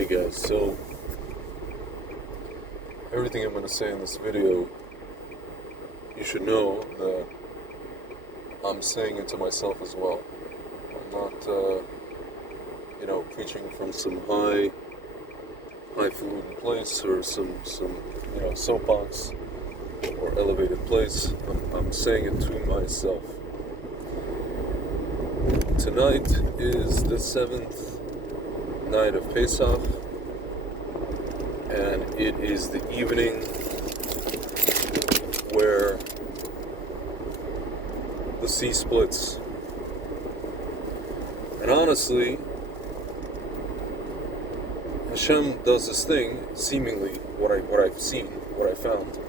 Hey guys, so everything I'm going to say in this video, you should know that I'm saying it to myself as well. I'm not, preaching from some highfalutin place or some soapbox or elevated place. I'm saying it to myself. Tonight is the 7th night of Pesach, and it is the evening where the sea splits. And honestly, Hashem does this thing, seemingly, what I've seen, what I found,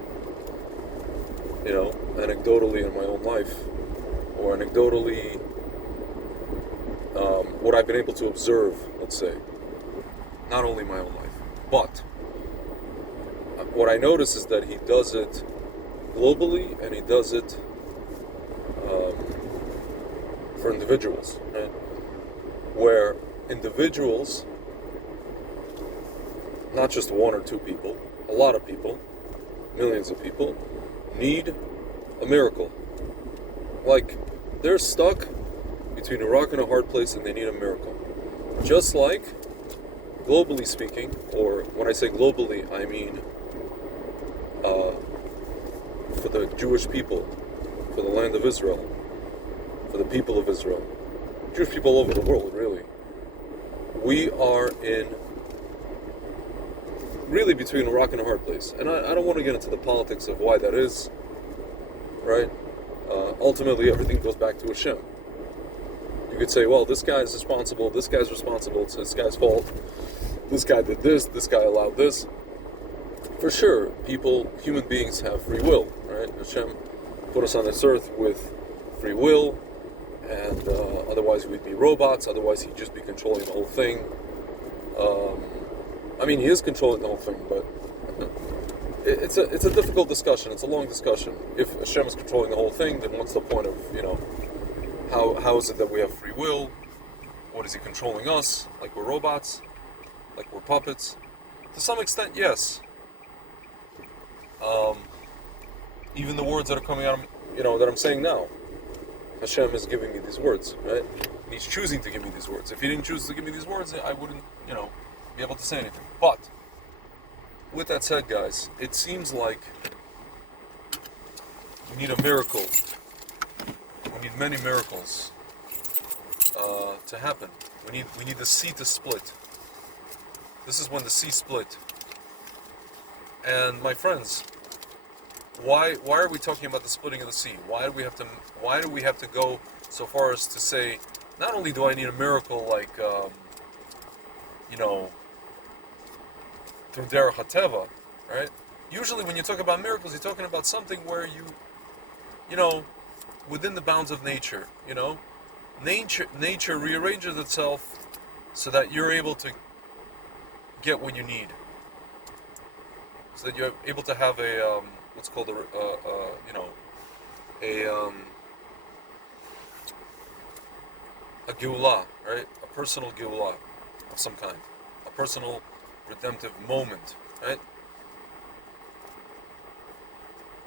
anecdotally in my own life, or anecdotally, what I've been able to observe, let's say, not only my own life, but what I notice is that he does it globally, and he does it for individuals, right? Where individuals, not just one or two people, a lot of people, millions of people, need a miracle. Like, they're stuck between a rock and a hard place and they need a miracle. Just like, globally speaking, or when I say globally, I mean for the Jewish people, for the land of Israel, for the people of Israel, Jewish people all over the world, really. We are really between a rock and a hard place. And I don't want to get into the politics of why that is, right? Ultimately, everything goes back to Hashem. You could say, well, this guy's responsible, it's this guy's fault, this guy did this guy allowed this. For sure, human beings have free will, right? Hashem put us on this earth with free will, and otherwise we'd be robots, otherwise he'd just be controlling the whole thing. He is controlling the whole thing, but it's a difficult discussion, it's a long discussion. If Hashem is controlling the whole thing, then what's the point of, how is it that we have free will? What is he controlling us? Like we're robots? Like we're puppets? To some extent, yes. Even the words that are coming out of, that I'm saying now, Hashem is giving me these words, right? And he's choosing to give me these words. If he didn't choose to give me these words, I wouldn't, be able to say anything. But, with that said, guys, it seems like we need a miracle. We need many miracles to happen. We need the sea to split. This is when the sea split. And my friends, why are we talking about the splitting of the sea? Why do we have to go so far as to say, not only do I need a miracle like through Derech HaTeva, right? Usually when you talk about miracles, you're talking about something where within the bounds of nature, Nature rearranges itself so that you're able to get what you need. So that you're able to have a, what's called a geulah, right? A personal geulah of some kind. A personal redemptive moment, right?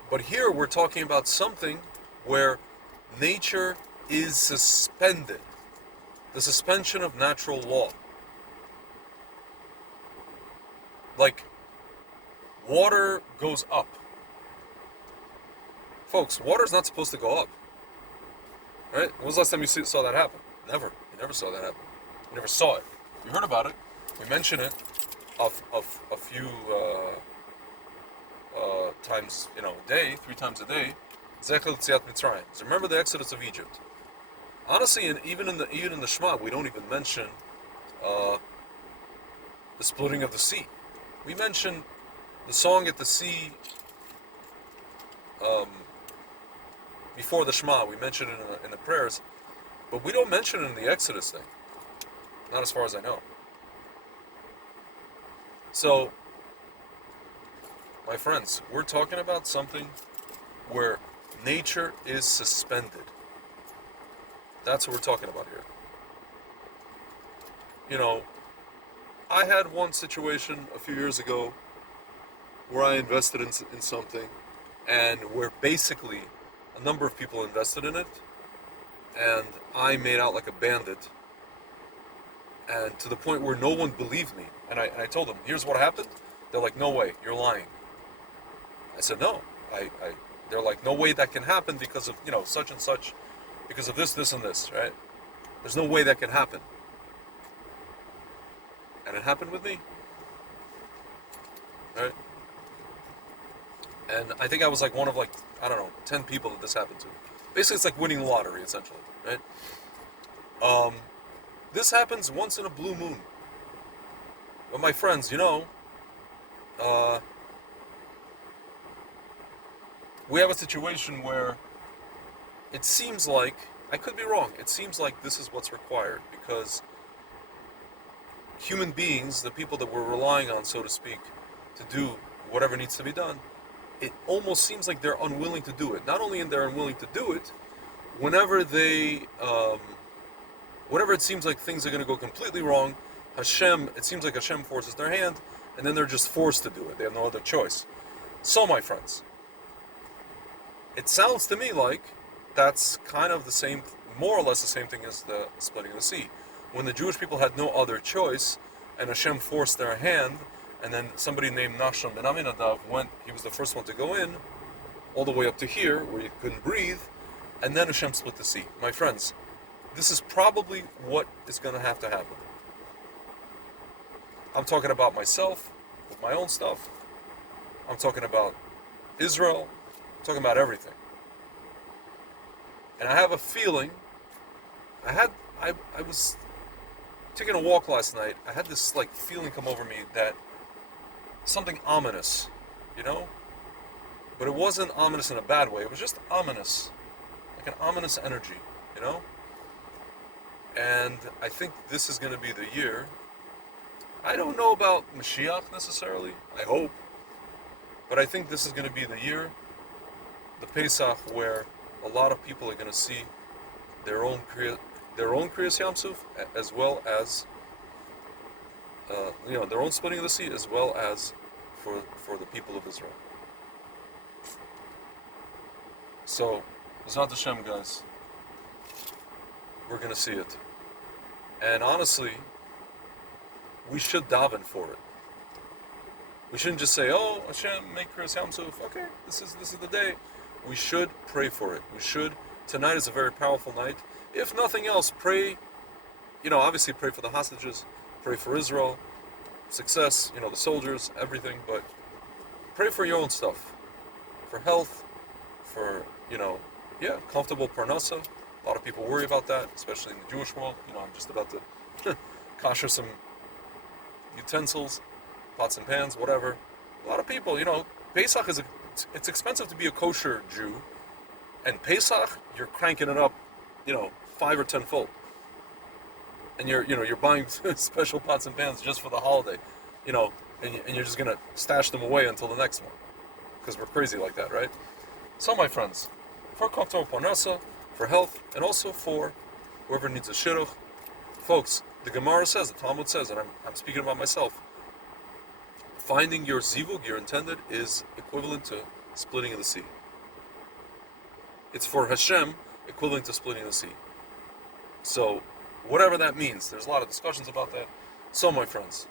But here we're talking about something where nature is suspended. The suspension of natural law. Like, water goes up. Folks, water's not supposed to go up. Right? When was the last time you saw that happen? Never. You never saw that happen. You never saw it. You heard about it. We mention it a few times, a day, 3 times a day. Zecher l'Tziat Mitzrayim. So remember the Exodus of Egypt. Honestly, even in the Shema, we don't even mention the splitting of the sea. We mention the song at the sea before the Shema. We mention it in the prayers, but we don't mention it in the Exodus thing. Not as far as I know. So, my friends, we're talking about something where nature is suspended. That's what we're talking about here. I had one situation a few years ago where I invested in something, and where basically a number of people invested in it, and I made out like a bandit, and to the point where no one believed me. And I told them, here's what happened. They're like, no way, you're lying. I said, no. They're like, no way that can happen because of, such and such, because of this, and this, right? There's no way that can happen. And it happened with me, right? And I think I was like one of 10 people that this happened to. Basically, it's like winning the lottery, essentially, right? This happens once in a blue moon. But my friends, we have a situation where it seems like, I could be wrong, it seems like this is what's required, because human beings, the people that we're relying on, so to speak, to do whatever needs to be done, it almost seems like they're unwilling to do it. Not only they're unwilling to do it, whenever it seems like things are going to go completely wrong, it seems like Hashem forces their hand, and then they're just forced to do it. They have no other choice. So, my friends, it sounds to me like that's kind of the same, more or less the same thing as the splitting of the sea. When the Jewish people had no other choice, and Hashem forced their hand, and then somebody named Nashon ben Aminadav he was the first one to go in, all the way up to here, where you couldn't breathe, and then Hashem split the sea. My friends, this is probably what is going to happen. I'm talking about myself, with my own stuff. I'm talking about Israel. I'm talking about everything. And I have a feeling, I was taking a walk last night. I had this feeling come over me that something ominous, But it wasn't ominous in a bad way. It was just ominous. Like an ominous energy, And I think this is going to be the year. I don't know about Mashiach necessarily. I hope. But I think this is going to be the year, the Pesach, where a lot of people are going to see their own Kriyas Yamsuf, as well as their own splitting of the sea, as well as for the people of Israel. So, Zat Hashem, guys, we're going to see it. And honestly, we should daven for it. We shouldn't just say, "Oh, Hashem, make Kriyas Yamsuf." Okay, this is the day. We should pray for it. We should. Tonight is a very powerful night. If nothing else, pray. Obviously pray for the hostages. Pray for Israel, success. The soldiers, everything. But pray for your own stuff, for health, for comfortable parnasa. A lot of people worry about that, especially in the Jewish world. I'm just about to kosher some utensils, pots and pans, whatever. A lot of people, Pesach it's expensive to be a kosher Jew, and Pesach you're cranking it up, 5 or 10-fold, and you're buying special pots and pans just for the holiday, and you're just gonna stash them away until the next one, because we're crazy like that, right? So, my friends, for comfortable parnasa, for health, and also for whoever needs a shidduch, folks, the Gemara says, the Talmud says, and I'm speaking about myself, finding your zivug, your intended, is equivalent to splitting of the sea. It's for Hashem equivalent to splitting the sea. So, whatever that means, there's a lot of discussions about that. So, my friends,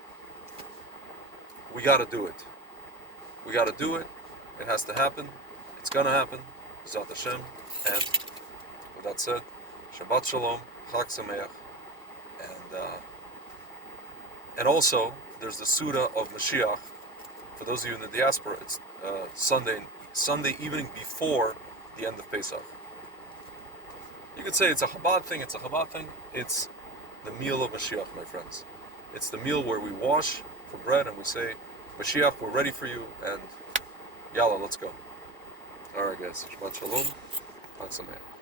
we got to do it. We got to do it. It has to happen. It's going to happen. Zat Hashem. And with that said, Shabbat Shalom, Chag Sameach, and also there's the Suda of Mashiach. For those of you in the diaspora, it's Sunday evening before the end of Pesach. You could say it's a Chabad thing. It's the meal of Mashiach, my friends. It's the meal where we wash for bread and we say, Mashiach, we're ready for you, and Yalla, let's go. All right, guys. Shabbat Shalom. Chag Sameach.